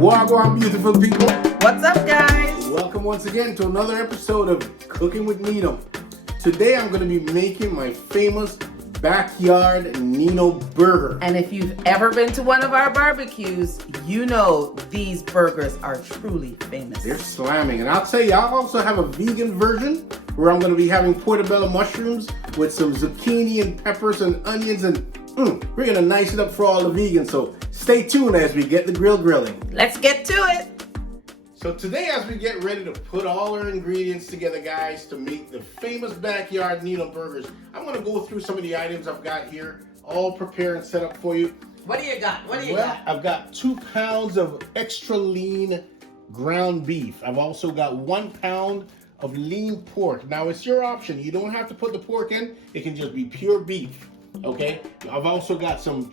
Wagwan, beautiful people. What's up, guys? Welcome once again to another episode of Cooking with Nino. Today I'm going to be making my famous Backyard Nino burger. And if you've ever been to one of our barbecues, you know these burgers are truly famous. They're slamming. And I'll tell you, I'll also have a vegan version where I'm going to be having portobello mushrooms with some zucchini and peppers and onions, and we're going to nice it up for all the vegans. So stay tuned as we get the grill grilling. Let's get to it. So today, as we get ready to put all our ingredients together, guys, to make the famous Backyard Nino burgers, I'm going to go through some of the items I've got here, all prepared and set up for you. What do you got? I've got 2 pounds of extra lean ground beef. I've also got 1 pound of lean pork. Now, it's your option. You don't have to put the pork in. It can just be pure beef. Okay, I've also got some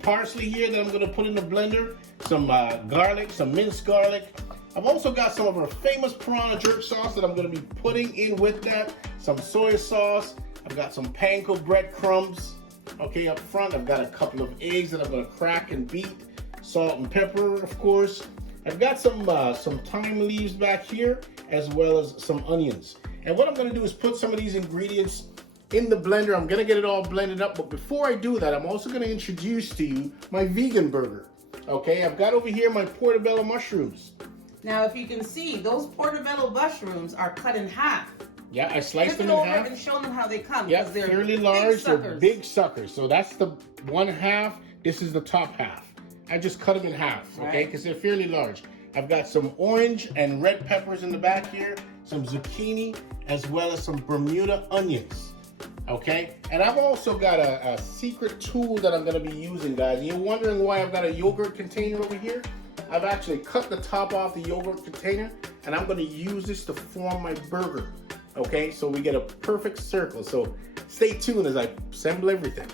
parsley here that I'm going to put in the blender, some garlic, some minced garlic. I've also got some of our famous piranha jerk sauce that I'm going to be putting in with that, some soy sauce. I've got some panko breadcrumbs. Okay, up front, I've got a couple of eggs that I'm going to crack and beat, salt and pepper, of course. I've got some thyme leaves back here, as well as some onions. And what I'm going to do is put some of these ingredients in the blender. I'm going to get it all blended up, but before I do that, I'm also going to introduce to you my vegan burger. Okay, I've got over here my portobello mushrooms. Now, if you can see, those portobello mushrooms are cut in half. Yeah, I sliced them Flip in it over half. and show them how they come. Yeah, they're fairly large. They're big suckers. So that's the 1/2. This is the top half. I just cut them in half, okay, because they're fairly large. I've got some orange and red peppers in the back here, some zucchini, as well as some Bermuda onions. Okay, and I've also got a secret tool that I'm going to be using, guys. And you're wondering why I've got a yogurt container over here? I've actually cut the top off the yogurt container, and I'm going to use this to form my burger. Okay, so we get a perfect circle. So stay tuned as I assemble everything.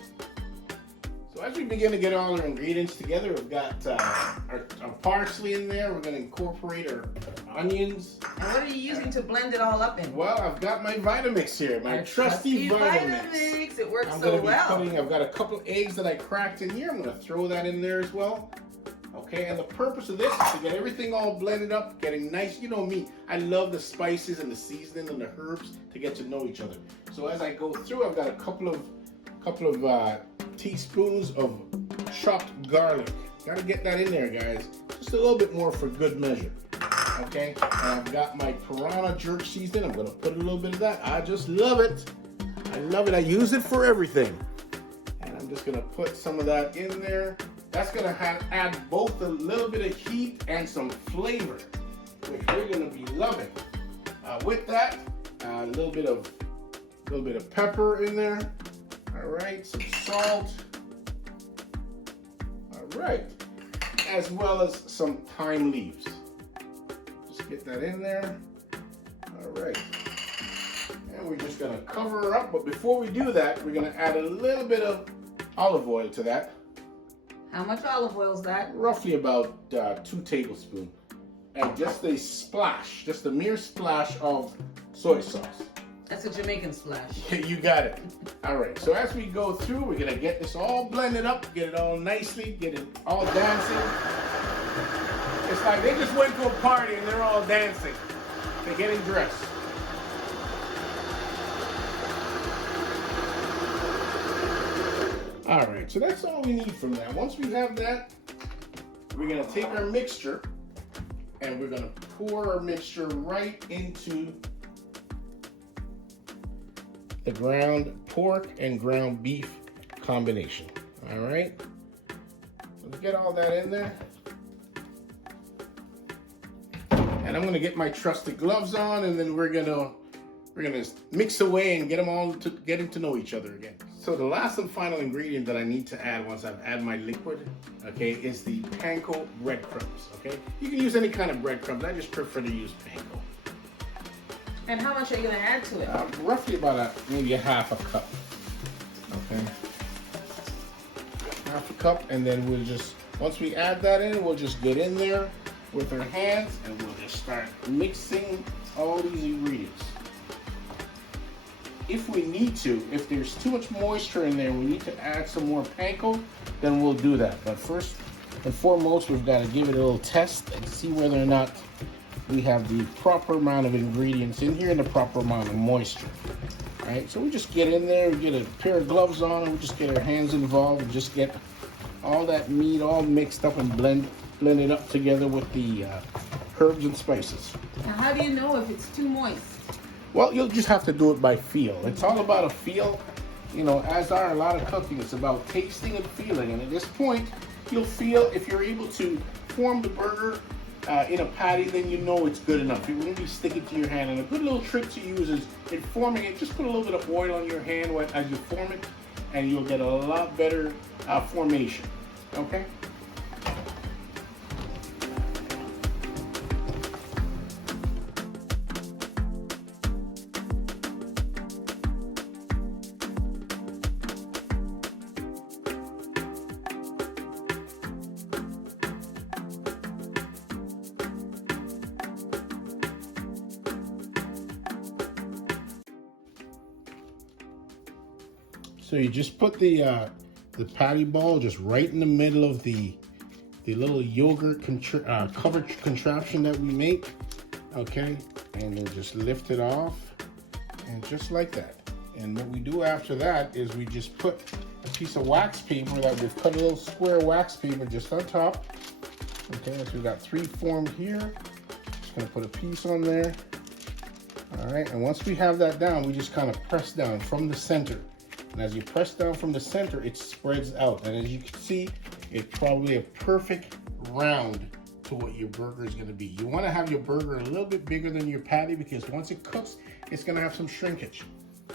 So as we begin to get all our ingredients together, we've got our parsley in there. We're going to incorporate our onions. And what are you using to blend it all up in? Well, I've got my Vitamix here, my trusty Vitamix. It works so well. I've got a couple of eggs that I cracked in here. I'm going to throw that in there as well. Okay, and the purpose of this is to get everything all blended up, getting nice. You know me, I love the spices and the seasoning and the herbs to get to know each other. So as I go through, I've got a couple of teaspoons of chopped garlic. Got to get that in there, guys. Just a little bit more for good measure. Okay, and I've got my piranha jerk seasoning. I'm going to put a little bit of that. I just love it. I love it. I use it for everything. And I'm just going to put some of that in there. That's going to add both a little bit of heat and some flavor, which we're going to be loving. With that, a little bit of pepper in there. All right, some salt. All right, as well as some thyme leaves. Just get that in there. All right, and we're just going to cover her up. But before we do that, we're going to add a little bit of olive oil to that. How much olive oil is that? Roughly about 2 tablespoons. And just a splash, just a mere splash of soy sauce. That's a Jamaican splash. You got it. All right, so as we go through, we're gonna get this all blended up, get it all nicely, get it all dancing. It's like they just went to a party and they're all dancing. They're getting dressed. All right, so that's all we need from that. Once we have that, we're gonna take our mixture and we're gonna pour our mixture right into the ground pork and ground beef combination. All right, let's get all that in there. And I'm gonna get my trusted gloves on, and then we're gonna mix away and get them to know each other again. So the last and final ingredient that I need to add once I've added my liquid, okay, is the panko breadcrumbs, okay? You can use any kind of breadcrumbs. I just prefer to use panko. And how much are you going to add to it? Roughly about maybe a 1/2 cup, okay? 1/2 cup, and then we'll just, once we add that in, we'll just get in there with our hands and we'll just start mixing all these ingredients. If we need to, if there's too much moisture in there, we need to add some more panko, then we'll do that. But first, and foremost, we've got to give it a little test and see whether or not we have the proper amount of ingredients in here and the proper amount of moisture. All right, so we just get in there, we get a pair of gloves on, and we just get our hands involved and just get all that meat all mixed up and blend it up together with the herbs and spices. Now, how do you know if it's too moist? Well, you'll just have to do it by feel. It's all about a feel. You know, as are a lot of cooking, it's about tasting and feeling. And at this point, you'll feel if you're able to form the burger in a patty, then you know it's good enough. It won't be sticking to your hand. And a good little trick to use is in forming it, just put a little bit of oil on your hand as you form it, and you'll get a lot better formation. Okay? So you just put the patty ball just right in the middle of the little yogurt covered contraption that we make, okay? And then just lift it off, and just like that. And what we do after that is we just put a piece of wax paper that we've cut a little square wax paper just on top. Okay, so we've got 3 formed here. Just gonna put a piece on there. All right, and once we have that down, we just kind of press down from the center. And as you press down from the center, it spreads out. And as you can see, it's probably a perfect round to what your burger is gonna be. You wanna have your burger a little bit bigger than your patty, because once it cooks, it's gonna have some shrinkage,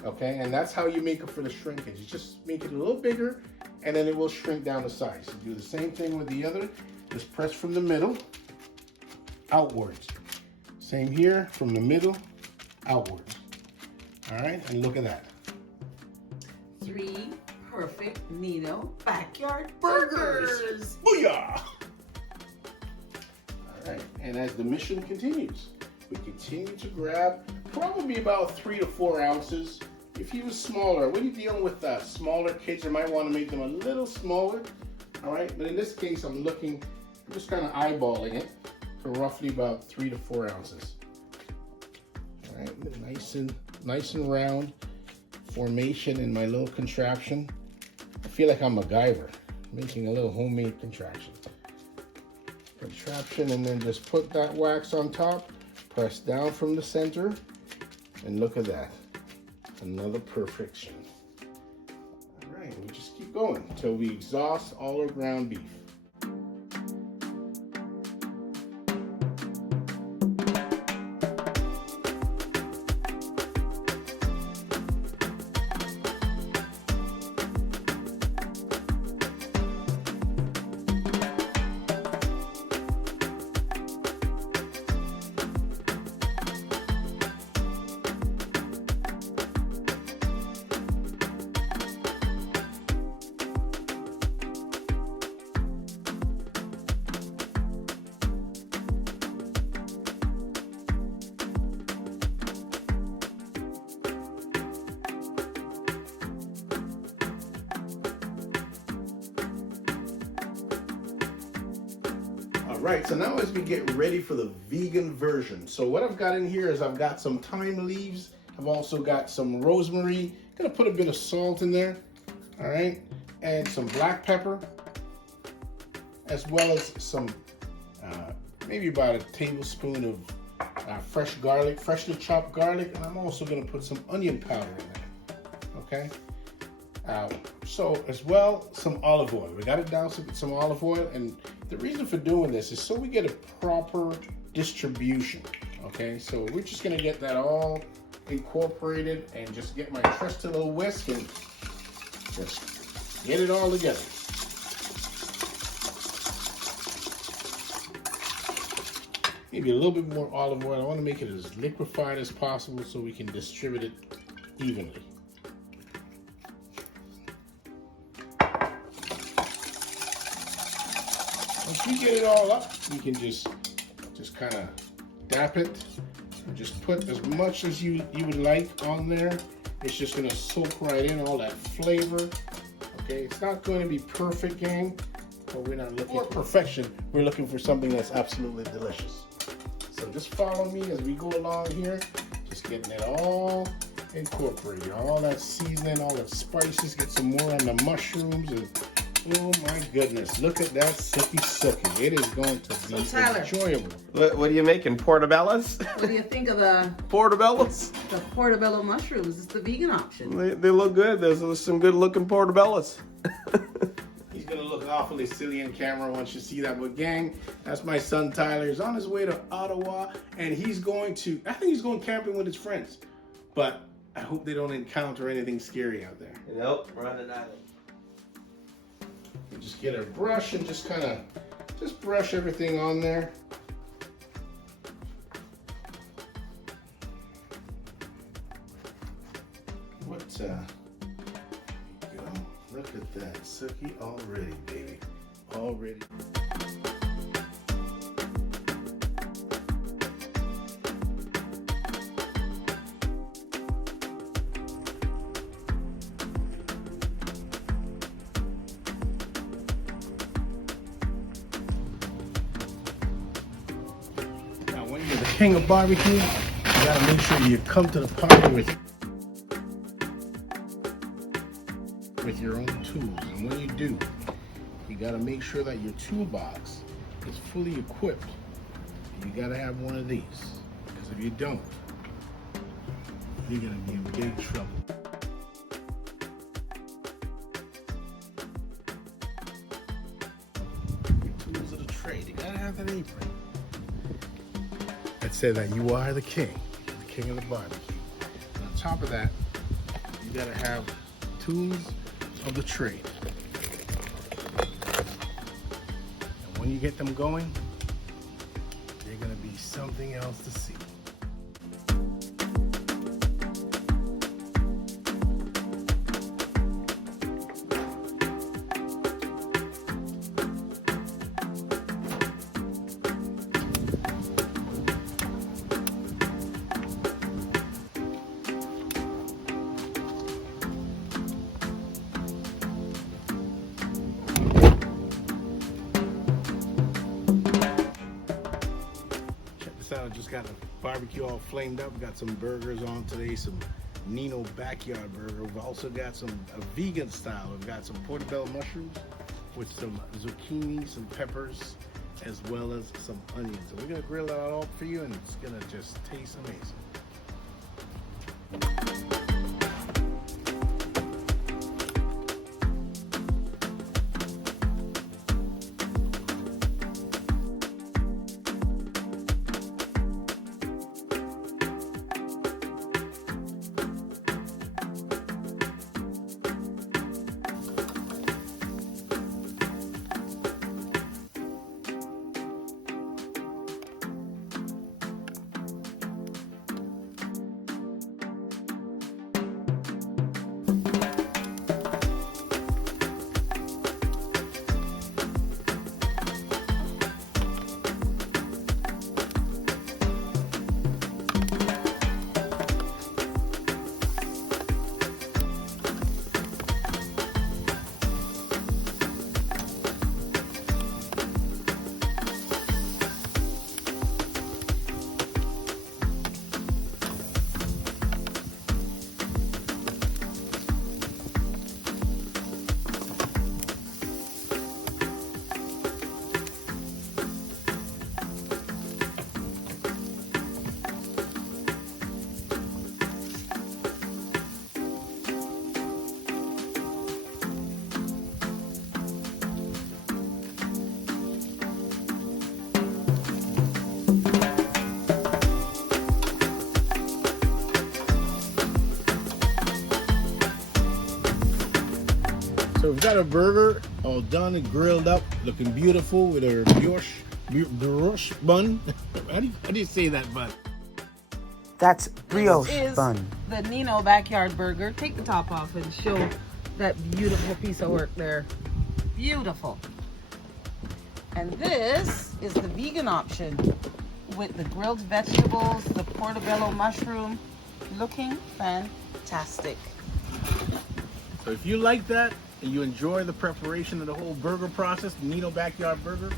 okay? And that's how you make up for the shrinkage. You just make it a little bigger, and then it will shrink down the size. So do the same thing with the other. Just press from the middle, outwards. Same here, from the middle, outwards. All right, and look at that. 3 perfect Nino backyard burgers. Booyah! All right, and as the mission continues, we continue to grab probably about 3 to 4 ounces. If you was smaller, when you're dealing with smaller kids, you might want to make them a little smaller. All right, but in this case, I'm just kind of eyeballing it for roughly about 3 to 4 ounces. All right, nice and round formation in my little contraption. I feel like I'm MacGyver making a little homemade contraption, and then just put that wax on top, press down from the center, and look at that, another perfection. All right, we just keep going until we exhaust all our ground beef. All right, so now as we get ready for the vegan version. So what I've got in here is I've got some thyme leaves. I've also got some rosemary. Gonna put a bit of salt in there, all right? And some black pepper, as well as some, maybe about a tablespoon of fresh garlic, freshly chopped garlic. And I'm also gonna put some onion powder in there, okay? So as well, some olive oil. We got it doused with some olive oil, and the reason for doing this is so we get a proper distribution, okay? So we're just gonna get that all incorporated and just get my trusty little whisk and just get it all together. Maybe a little bit more olive oil. I wanna make it as liquefied as possible so we can distribute it evenly. Once we get it all up, we can just kind of dap it, and just put as much as you would like on there. It's just gonna soak right in all that flavor. Okay, it's not going to be perfect, gang, but we're not looking for perfection. We're looking for something that's absolutely delicious. So just follow me as we go along here. Just getting it all incorporated. All that seasoning, all the spices. Get some more on the mushrooms. And oh my goodness, look at that silky. It is going to be enjoyable. What are you making? Portobellos? What do you think of the Portobellos? the Portobello mushrooms? It's the vegan option. They look good. There's some good looking Portobellos. He's gonna look awfully silly in camera once you see that. But gang, that's my son Tyler. He's on his way to Ottawa, and he's going to, I think he's going camping with his friends. But I hope they don't encounter anything scary out there. Nope, running at it. Just get a brush and just kind of, just brush everything on there. What, you know, look at that, silky already, baby, already. The king of barbecue, you gotta make sure you come to the party with your own tools. And when you do, you gotta make sure that your toolbox is fully equipped. You gotta have one of these, because if you don't, you're gonna be in big trouble. Your tools of the trade, you gotta have that apron that says that you are the king of the barbecue. And on top of that, you gotta have tools of the trade. And when you get them going, they're gonna be something else to see. I just got a barbecue all flamed up. Got some burgers on today, some Nino Backyard Burger. We've also got some vegan style. We've got some Portobello mushrooms with some zucchini, some peppers, as well as some onions. So we're gonna grill that all up for you, and it's gonna just taste amazing. So we've got a burger all done and grilled up, looking beautiful with our brioche bun. How do you say that bun? That's brioche bun. The Nino Backyard Burger. Take the top off and show that beautiful piece of work there. Beautiful. And this is the vegan option with the grilled vegetables, the portobello mushroom. Looking fantastic. So if you like that, and you enjoy the preparation of the whole burger process, the Nino Backyard Burger,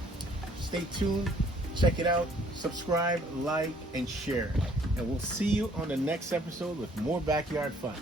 stay tuned, check it out, subscribe, like, and share. And we'll see you on the next episode with more backyard fun.